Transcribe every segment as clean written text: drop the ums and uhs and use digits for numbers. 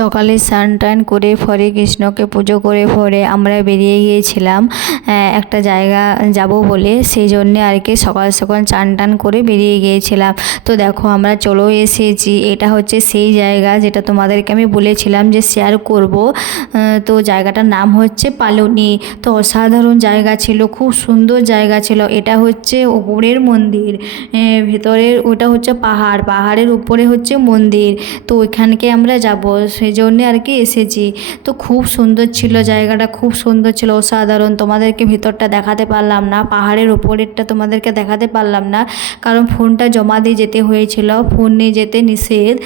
সকালে স্নান টান করে পরে কৃষ্ণকে পুজো করে পরে আমরা বেরিয়ে গিয়েছিলাম একটা জায়গা যাব বলে, সেই জন্যে আর কি সকাল সকাল চান টান করে বেরিয়ে গিয়েছিলাম। তো দেখো আমরা চলেও এসেছি। এটা হচ্ছে সেই জায়গা যেটা তোমাদেরকে আমি বলেছিলাম যে শেয়ার করব। তো জায়গাটার নাম হচ্ছে পালুনি। তো অসাধারণ জায়গা ছিল, খুব সুন্দর জায়গা ছিল। এটা হচ্ছে উপরের মন্দির, ভেতরের ওটা হচ্ছে পাহাড়, পাহাড়ের উপরে হচ্ছে মন্দির। তো ওইখানকে আমরা যাব, সেই জন্যে আর কি এসেছি। তো খুব সুন্দর ছিল জায়গাটা, খুব সুন্দর ছিল, অসাধারণ। তোমাদেরকে ভিতরটা দেখাতে পারলাম না, পাহাড়ের ওপরেরটা তোমাদেরকে দেখাতে পারলাম না, কারণ ফোনটা জমা দিয়ে যেতে হয়েছিল, ফোন নিয়ে যেতে নিষেধ।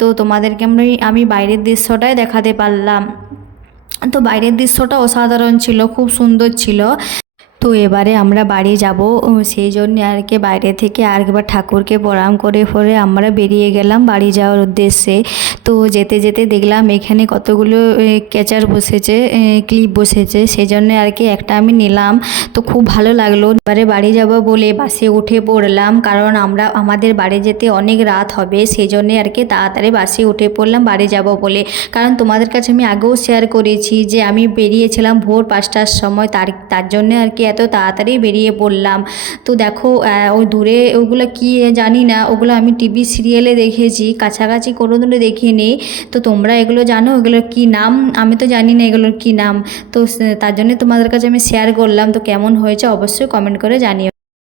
তো তোমাদেরকে আমি বাইরের দৃশ্যটাই দেখাতে পারলাম। তো বাইরের দৃশ্যটা অসাধারণ ছিল, খুব সুন্দর ছিল। তো এবারে আমরা বাড়ি যাব, সেই জন্য আর কি বাইরে থেকে আরেকবার ঠাকুরকে প্রণাম করে পরে আমরা বেরিয়ে গেলাম বাড়ি যাওয়ার উদ্দেশ্যে। তো যেতে যেতে দেখলাম এখানে কতগুলো ক্যাচার বসেছে, ক্লিপ বসেছে, সেই জন্য আর কি একটা আমি নিলাম। তো খুব ভালো লাগলো। এবারে বাড়ি যাব বলে বাসে উঠে পড়লাম, কারণ আমাদের বাড়ি যেতে অনেক রাত হবে, সেই জন্যে আর কি তাড়াতাড়ি বাসে উঠে পড়লাম বাড়ি যাব বলে। কারণ তোমাদের কাছে আমি আগেও শেয়ার করেছি যে আমি বেরিয়েছিলাম ভোর 5টার সময়, তার জন্যে আর কি এত তাড়াতাড়ি বেরিয়ে পড়লাম। তো দেখো ওই দূরে ওগুলো কি জানি না, ওগুলো আমি টিভি সিরিয়ালে দেখেছি, কাছাকাছি কোনো দিনও দেখিনি। তো তোমরা এগুলো জানো এগুলোর কি নাম? আমি তো জানি না এগুলোর কি নাম। তো তার জন্য তোমাদের কাছে আমি শেয়ার করলাম। তো কেমন হয়েছে অবশ্যই কমেন্ট করে জানিও।